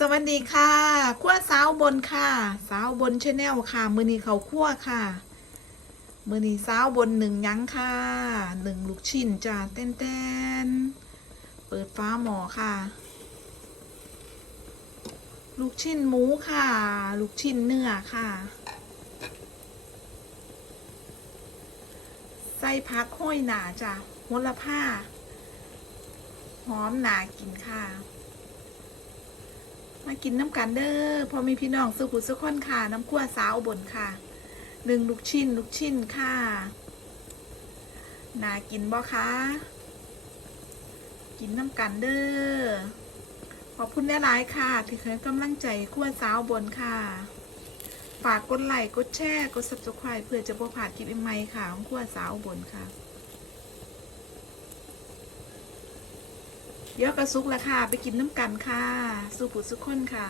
สวัสดีค่ะขั้วสาวบนค่ะสาวบนชาแนลค่ะ มือนี้เขาขั้วค่ะ มือนี้สาวบนหนึ่งยั้งค่ะหนึ่งลูกชิ้นจ้าเต้นเต้นเปิดฟ้าหมอค่ะ ลูกชิ้นหมูค่ะ ลูกชิ้นเนื้อค่ะใส่พักห้อยหนาจ้ะโหระพาหอมหนากินค่ะ มากินน้ำกันเด้อพอมีพี่น้องสุขุสุขคนค่ะ น้ำขั้วสาวบนค่ะหนึ่งลูกชิ้นลูกชิ้นค่ะน่ากินบ่คะกินน้ำกันเด้อขอบคุณหลายๆค่ะ ที่เคยกำลังใจขั้วสาวบนค่ะ ฝากกดไลค์กดแชร์กด subscribe เพื่อจะบ่พลาดคลิปใหม่ๆค่ะของขั้วสาวบนค่ะ เดี๋ยอะกระซุกแล้วค่ะ ไปกินน้ำกันค่ะสุขุสุขคนค่ะ